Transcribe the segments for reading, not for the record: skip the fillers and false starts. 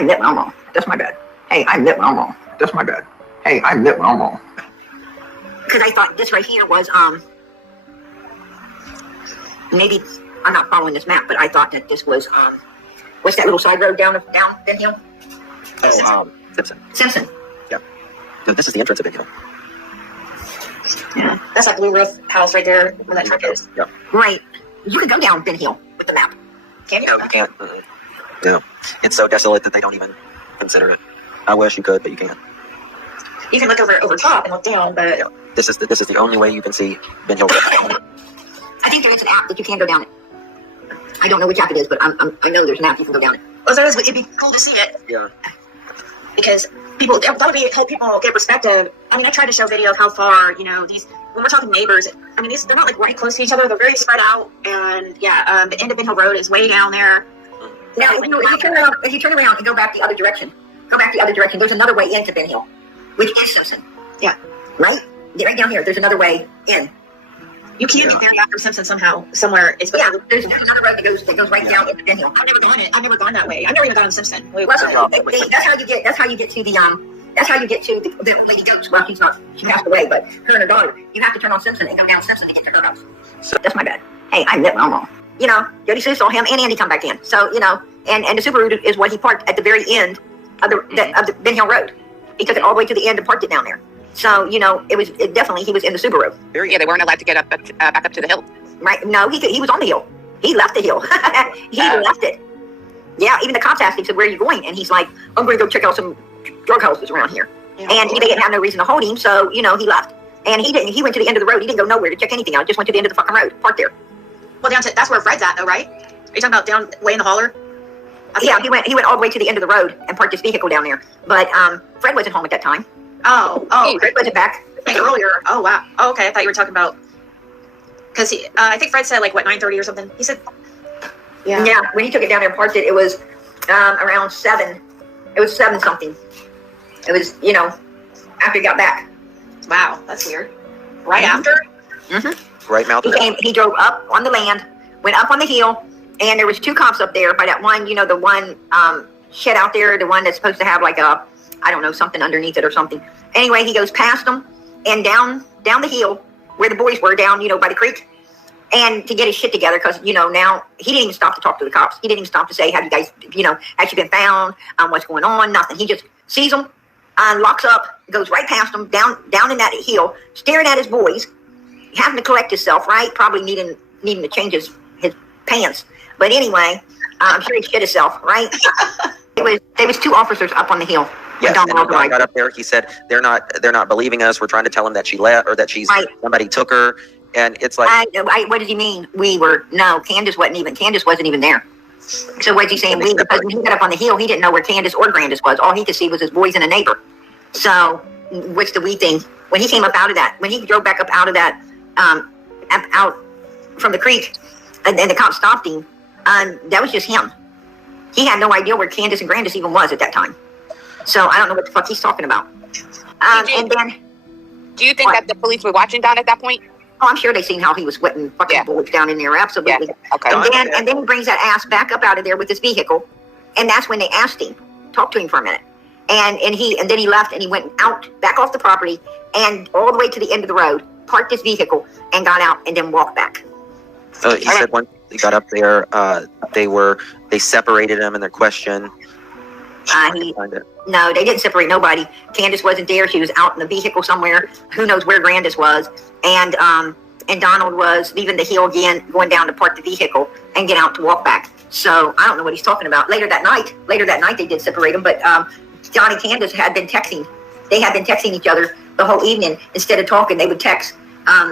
I admit when I'm wrong. That's my bad. Hey, I admit when I'm wrong. That's my bad. Hey, I admit when I'm wrong. Because I thought this right here was, maybe, I'm not following this map, but I thought that this was, what's that little side road down Ben Hill? Simpson. Simpson. Yeah. So this is the entrance of Ben Hill. Yeah. That's like Blue Roof House right there where that truck is. Yeah. Right. You can go down Ben Hill with the map. Can you? No, you can't. No. It's so desolate that they don't even consider it. I wish you could, but you can't. You can look over top and look down, but Yeah. This is the only way you can see Ben Hill. I think there is an app that you can go down it. I don't know which app it is, but I know there's an app you can go down it. well, there is, it'd be cool to see it Yeah. because that would help people get perspective. I mean, I try to show video of how far, these, when we're talking neighbors, I mean, they're not like right close to each other. They're very spread out. And yeah, the end of Ben Hill Road is way down there. Now, if you turn around and go back the other direction, there's another way into Ben Hill, which is Simpson. Yeah. Right? Right down here, there's another way in. You can get there after Simpson somehow, somewhere. It's Yeah, there's another road that goes right down into Ben Hill. I've never gone it. I've never gone that way. I've never even gone to Simpson. Wait, That's how you get to the Lady Goats. Well, she passed away, but her and her daughter, you have to turn on Simpson and go down Simpson to get to her house. So that's my bad. Hey, I admit when I'm wrong. Jody Sue saw him and Andy come back in. So, and the Subaru is what he parked at the very end of the Ben Hill Road. He took it all the way to the end and parked it down there. So, definitely he was in the Subaru. Yeah, they weren't allowed to get back up to the hill. Right? No, he was on the hill. He left the hill. He left it. Yeah, even the cops asked him, said, where are you going? And he's like, I'm going to go check out some drug houses around here. Yeah. And they didn't have no reason to hold him, so, he left. And he went to the end of the road. He didn't go nowhere to check anything out. Just went to the end of the fucking road, parked there. Well, that's where Fred's at, though, right? Are you talking about down way in the holler? Yeah, he went all the way to the end of the road and parked his vehicle down there. But Fred wasn't home at that time. Oh, Fred wasn't back. Earlier. Oh, wow. Oh, okay. I thought you were talking about, because I think Fred said like what, 9:30 or something. He said, yeah. When he took it down there and parked it, it was around 7. It was 7 something. It was after he got back. Wow, that's weird. Right after. Mm-hmm. Right mouth. He drove up on the land, went up on the hill, and there was 2 cops up there by that one. The one shed out there, the one that's supposed to have like a, I don't know, something underneath it or something. Anyway, he goes past them and down the hill where the boys were, down, by the creek, and to get his shit together, because, now he didn't even stop to talk to the cops. He didn't even stop to say, have you guys, have you been found? What's going on? Nothing. He just sees them, locks up, goes right past them, down in that hill, staring at his boys, having to collect himself, right? Probably needing to change his pants. But anyway, I'm sure he shit himself, right? There was 2 officers up on the hill. Yes, and when Don got up there, he said, they're not believing us. We're trying to tell them that she left, or that somebody took her. And it's like, what does he mean? Candace wasn't even there. So what's he saying? Because when he got up on the hill, he didn't know where Candace or Grandis was. All he could see was his boys and a neighbor. So what's the we thing? When he came up out of that, when he drove back up out of that, out from the creek, and the cop stopped him, that was just him. He had no idea where Candace and Grandis even was at that time. So I don't know what the fuck he's talking about. And then, do you think that the police were watching Don at that point? Oh, I'm sure they seen how he was sweating fucking bullets down in there. Absolutely. Yeah. Okay. And then he brings that ass back up out of there with his vehicle, and that's when they asked him, talked to him for a minute, and then he left and he went out back off the property and all the way to the end of the road, parked his vehicle, and got out and then walked back. He said once he got up there, they separated him in their question. No, they didn't separate nobody. Candace wasn't there. She was out in the vehicle somewhere. Who knows where Grandis was? And Donald was leaving the hill again, going down to park the vehicle and get out to walk back. So I don't know what he's talking about. Later that night, they did separate them. But John and Candace had been texting. They had been texting each other the whole evening. Instead of talking, they would text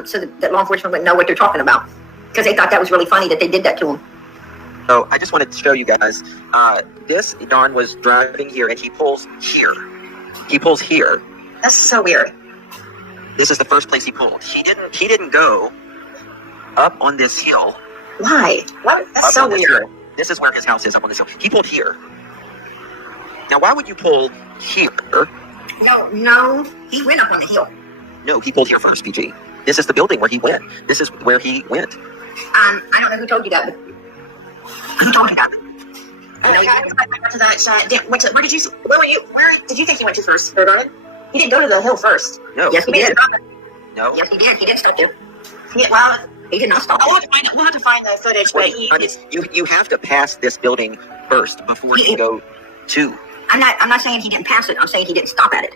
so that law enforcement wouldn't know what they're talking about, because they thought that was really funny that they did that to him. So I just wanted to show you guys, Don was driving here and he pulls here. He pulls here. That's so weird. This is the first place he pulled. He didn't go up on this hill. Why? What? That's so weird. This is where his house is, up on this hill. He pulled here. Now, why would you pull here? No, he went up on the hill. No, he pulled here first, PG. This is the building where he went. This is where he went. I don't know who told you that, but who told you that? Oh, No, yeah, I went to that shot. Where did you? Where did you think he went to first, Garden? He didn't go to the hill first. No. Yes, he made did. it stop. No. Yes, he did. He didn't stop there. Well, He did not stop we'll there. have to find the footage, but You have to pass this building first before you go to. I'm not saying he didn't pass it. I'm saying he didn't stop at it.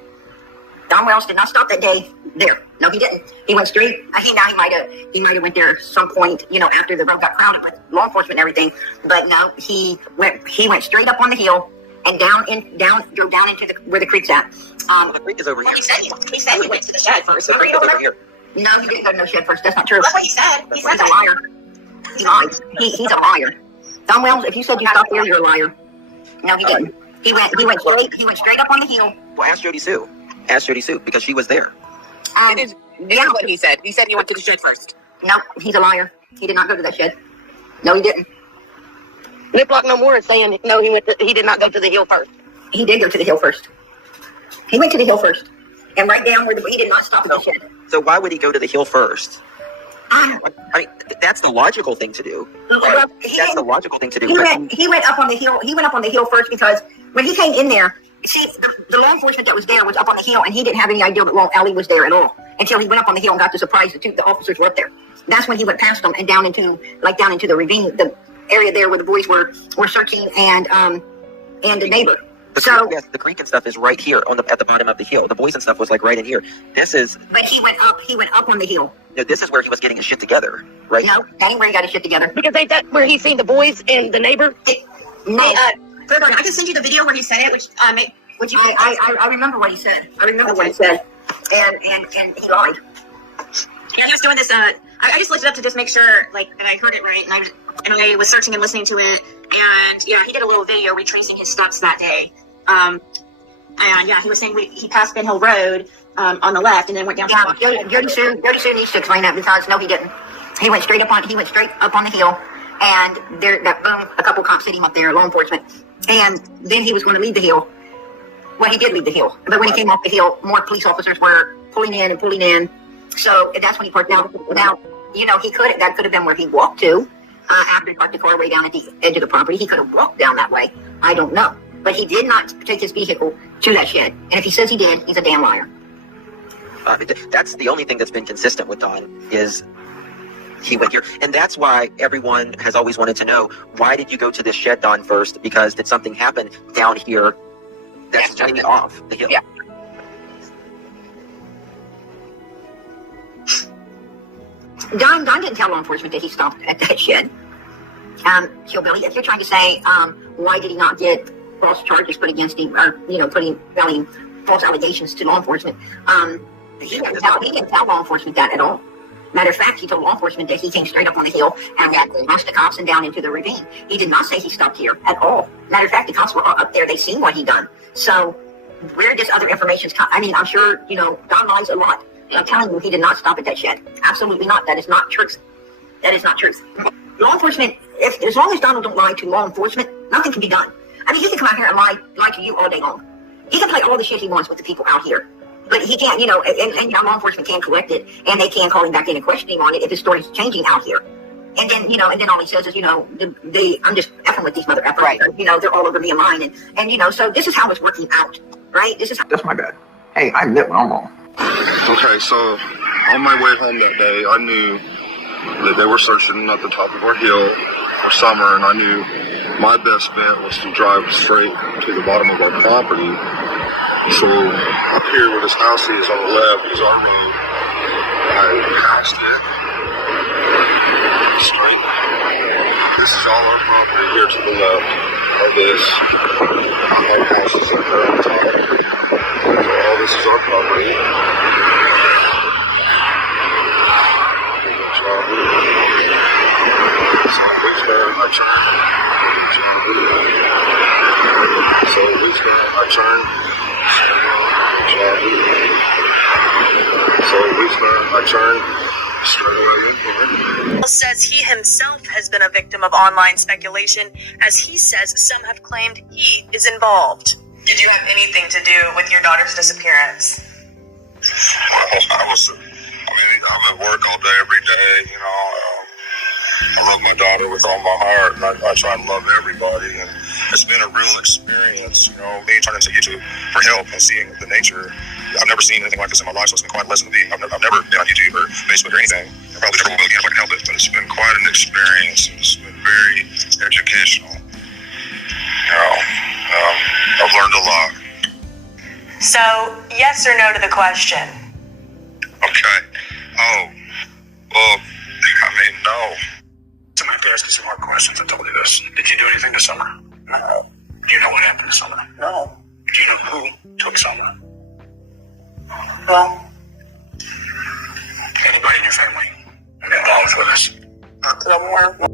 Don Wells did not stop that day there. No, he didn't. He went straight. He might have went there at some point, after the road got crowded with law enforcement and everything. But no, he went straight up on the hill and drove down into where the creek's at. The creek is over here. he said he went to the shed first. The creek is over here. No, he didn't go to no shed first. That's not true. That's what he said. He said He's a that. liar. He lies. He's a liar. Don Wells, if you said you stopped there, you're a liar. No, he didn't. He went straight up on the hill. Well, ask Jody Sue. Ask Jody Sue because she was there. This is what he said. He said he went to the shed first. No, he's a liar. He did not go to that shed. No, he didn't. Nick Block no more is saying no. He did not go to the hill first. He did go to the hill first. He went to the hill first, and right down where he did not stop at the shed. So why would he go to the hill first? Ah, I mean, that's the logical thing to do. well, That's the logical thing to do. he went up on the hill. He went up on the hill first because when he came in there, see, the law enforcement that was there was up on the hill, and he didn't have any idea that Ellie was there at all until he went up on the hill and got the surprise that the officers were up there. That's when he went past them and down into the ravine, the area there where the boys were searching and the neighbor. The creek and stuff is right here at the bottom of the hill. The boys and stuff was like right in here. But he went up on the hill. This is where he was getting his shit together, right? No, that ain't where he got his shit together. Because ain't that where he seen the boys and the neighbor? No, I can send you the video where he said it, which would you? I remember what he said. And he lied. Yeah, he was doing this. I just looked it up to just make sure, and I heard it right, and I was searching and listening to it, and yeah, he did a little video retracing his steps that day. And yeah, he was saying he passed Ben Hill Road on the left, and then went down. Yeah, Jody Sue needs to explain that because no, he didn't. He went straight up on the hill, and boom, a couple cops hit him up there, law enforcement, and then he was going to leave the hill. Well, he did leave the hill, but when he came off the hill, more police officers were pulling in. So that's when he parked down. Now, that could have been where he walked to after he parked the car way down at the edge of the property. He could have walked down that way. I don't know. But he did not take his vehicle to that shed. And if he says he did, he's a damn liar. That's the only thing that's been consistent with Don is he went here. And that's why everyone has always wanted to know, why did you go to this shed, Don, first? Because did something happen down here that's way off the hill? Yeah. Don didn't tell law enforcement that he stopped at that shed. Hillbilly, if you're trying to say, why did he not get false charges put against him, or, telling false allegations to law enforcement, he didn't tell law enforcement that at all. Matter of fact, he told law enforcement that he came straight up on the hill and rushed the cops and down into the ravine. He did not say he stopped here at all. Matter of fact, the cops were up there. They seen what he done. So where does other information come? I mean, I'm sure, Don lies a lot. I'm telling you, he did not stop at that shed. Absolutely not. That is not truth. That is not truth. Law enforcement, as long as Donald don't lie to law enforcement, nothing can be done. I mean, he can come out here and lie to you all day long. He can play all the shit he wants with the people out here. But he can't, and law enforcement can collect it, and they can call him back in and question him on it if his story's changing out here. And then, and then all he says is, I'm just effing with these mother effers. Right. They're all over me and mine. And so this is how it's working out, right? This is how. That's my bad. Hey, I admit when I'm wrong. Okay, so on my way home that day, I knew that they were searching at the top of our hill for Summer, and I knew my best bet was to drive straight to the bottom of our property. So up here where this house is on the left is our road. I passed it straight. This is all our property here to the left of this. Our house is up there on top. So all this is our property. So we turn, I turn. So we turn, I turn. So we turn, I turn. Straight away in here. Says he himself has been a victim of online speculation, as he says some have claimed he is involved. Did you have anything to do with your daughter's disappearance? I'm at work all day, every day, I love my daughter with all my heart, and I try to love everybody. And it's been a real experience, you know, me turning to YouTube for help and seeing the nature. I've never seen anything like this in my life, so it's been quite a lesson to me. I've never been on YouTube or Facebook or anything. I probably never will again if I can help it, but it's been quite an experience. It's been very educational. You know, I've learned a lot. So, yes or no to the question? Okay. Oh, well, I mean, no. So I have to ask you some more questions. I told you this. Did you do anything this summer? No. Do you know what happened this summer? No. Do you know who took Summer? Well, Anybody in your family involved with us? not that I'm aware of.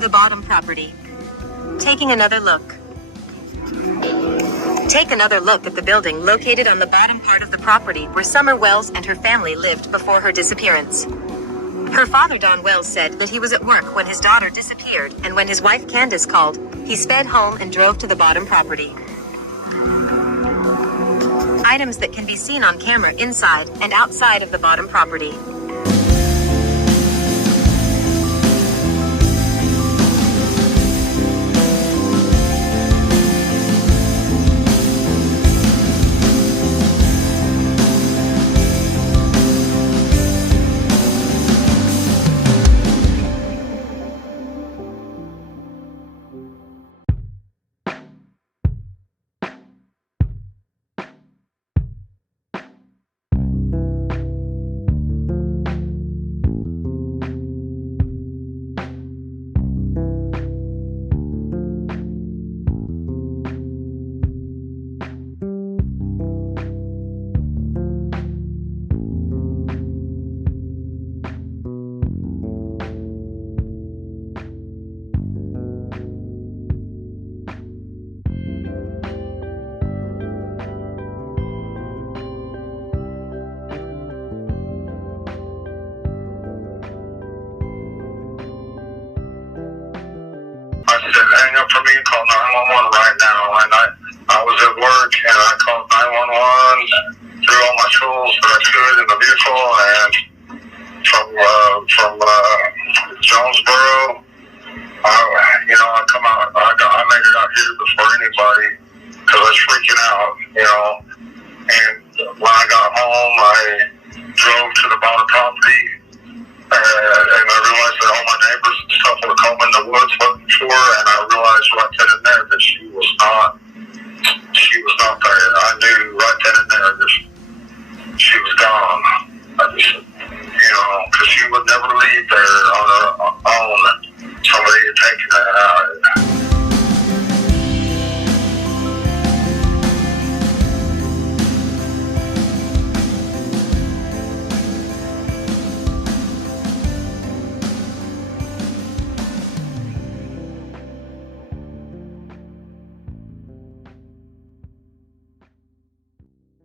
The bottom property. Taking another look. Take another look at the building located on the bottom part of the property where Summer Wells and her family lived before her disappearance. Her father, Don Wells, said that he was at work when his daughter disappeared, and when his wife Candace called, he sped home and drove to the bottom property. Items that can be seen on camera inside and outside of the bottom property. I said, hang up for me and call 911 right now. And I was at work and I called 911, threw all my tools that I could in the vehicle, and from Jonesboro, I come out. I made it out here before anybody because I was freaking out, And when I got home, I drove to the bottom property. And I realized that all my neighbors and stuff were combing the woods looking for her, and I realized right then and there that she was not there. I knew right then and there that she was gone. I just, because she would never leave there on her own. Somebody had taken her out.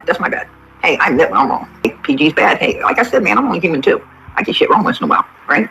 That's my bad. Hey, I admit when I'm wrong. Hey, PG's bad. Hey, like I said, man, I'm only human too. I get shit wrong once in a while, right?